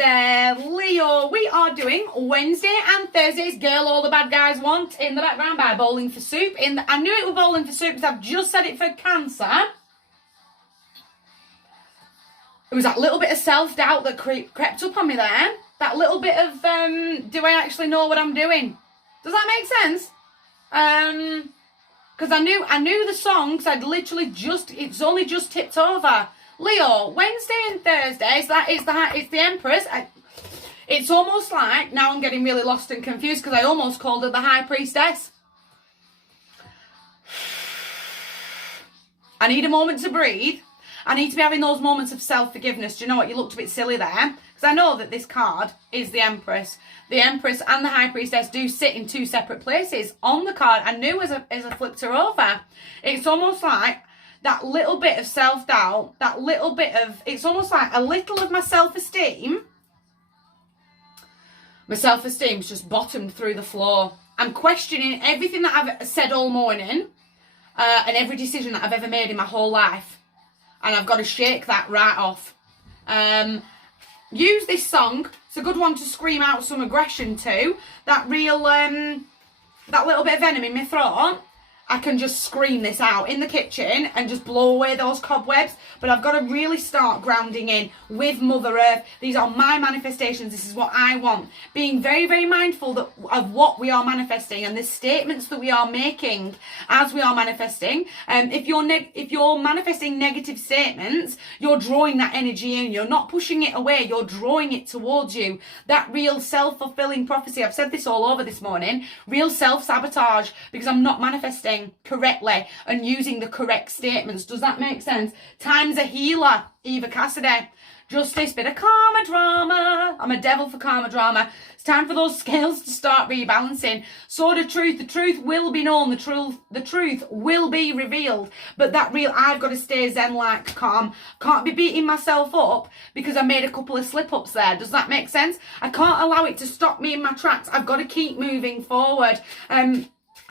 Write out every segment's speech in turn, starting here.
there, Leo. We are doing Wednesday and Thursday's Girl All the Bad Guys Want in the background by Bowling for Soup. I knew it was Bowling for Soup because I've just said it for Cancer. It was that little bit of self-doubt that crept up on me there. That little bit of, do I actually know what I'm doing? Does that make sense? Because I knew the song, because I'd literally it's only just tipped over. Leo, Wednesday and Thursday, it's the Empress. It's almost like, now I'm getting really lost and confused because I almost called her the High Priestess. I need a moment to breathe. I need to be having those moments of self-forgiveness. Do you know what? You looked a bit silly there. Because I know that this card is the Empress. The Empress and the High Priestess do sit in two separate places on the card. I knew as I flipped her over. It's almost like that little bit of self-doubt, that little bit of, it's almost like a little of my self-esteem. My self-esteem's just bottomed through the floor. I'm questioning everything that I've said all morning and every decision that I've ever made in my whole life. And I've got to shake that right off. Use this song. It's a good one to scream out some aggression to. That real, that little bit of venom in my throat. I can just scream this out in the kitchen and just blow away those cobwebs. But I've got to really start grounding in with Mother Earth. These are my manifestations. This is what I want. Being very, very mindful of what we are manifesting and the statements that we are making as we are manifesting. If you're manifesting negative statements, you're drawing that energy in. You're not pushing it away. You're drawing it towards you. That real self-fulfilling prophecy. I've said this all over this morning. Real self-sabotage because I'm not manifesting correctly and using the correct statements. Does that make sense? Time's a healer, Eva Cassidy. Just this bit of karma drama. I'm a devil for karma drama. It's time for those scales to start rebalancing. Sword of truth. The truth will be known. The truth will be revealed. But that real, I've got to stay zen-like calm. Can't be beating myself up because I made a couple of slip-ups there. Does that make sense? I can't allow it to stop me in my tracks. I've got to keep moving forward.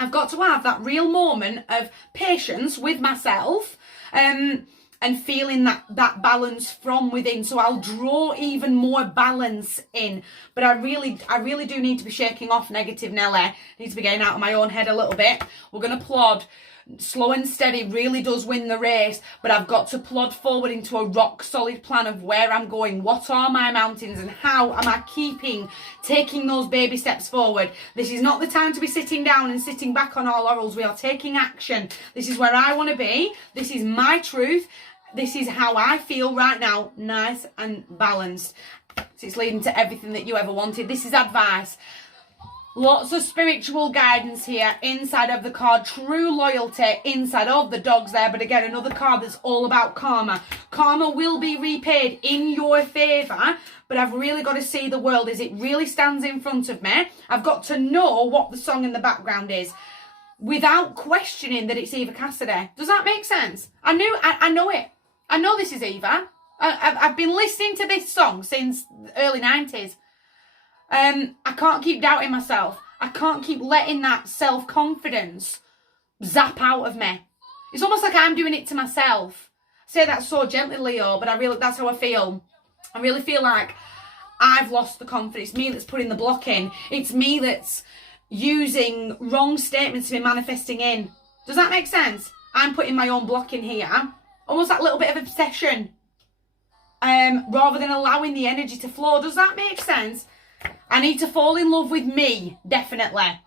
I've got to have that real moment of patience with myself and feeling that balance from within. So I'll draw even more balance in. But I really do need to be shaking off negative Nelly. I need to be getting out of my own head a little bit. We're going to plod. Slow and steady really does win the race, but I've got to plod forward into a rock solid plan of where I'm going. What are my mountains and how am I taking those baby steps forward? This is not the time to be sitting down and sitting back on our laurels. We are taking action. This is where I want to be. This is my truth. This is how I feel right now. Nice and balanced. So it's leading to everything that you ever wanted. This is advice. Lots of spiritual guidance here inside of the card. True loyalty inside of the dogs there. But again, another card that's all about karma. Karma will be repaid in your favour. But I've really got to see the world as it really stands in front of me. I've got to know what the song in the background is without questioning that it's Eva Cassidy. Does that make sense? I know it. I know this is Eva. I've been listening to this song since the early 90s. I can't keep doubting myself. I can't keep letting that self-confidence zap out of me. It's almost like I'm doing it to myself. I say that so gently, Leo, but that's how I feel. I really feel like I've lost the confidence. It's me that's putting the block in. It's me that's using wrong statements to be manifesting in. Does that make sense? I'm putting my own block in here. Almost that little bit of obsession. Rather than allowing the energy to flow. Does that make sense? I need to fall in love with me, definitely.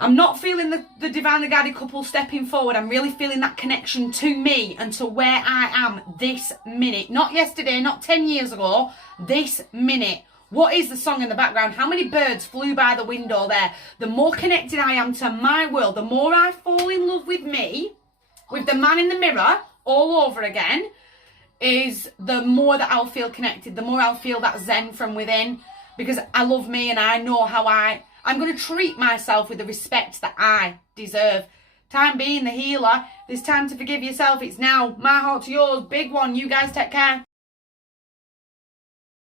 I'm not feeling the divinely guided couple stepping forward. I'm really feeling that connection to me and to where I am this minute. Not yesterday, not 10 years ago, this minute. What is the song in the background? How many birds flew by the window there? The more connected I am to my world, the more I fall in love with me, with the man in the mirror all over again, is the more that I'll feel connected, the more I'll feel that zen from within. Because I love me and I know how I'm going to treat myself with the respect that I deserve. Time being the healer. There's time to forgive yourself. It's now. My heart to yours. Big one. You guys take care.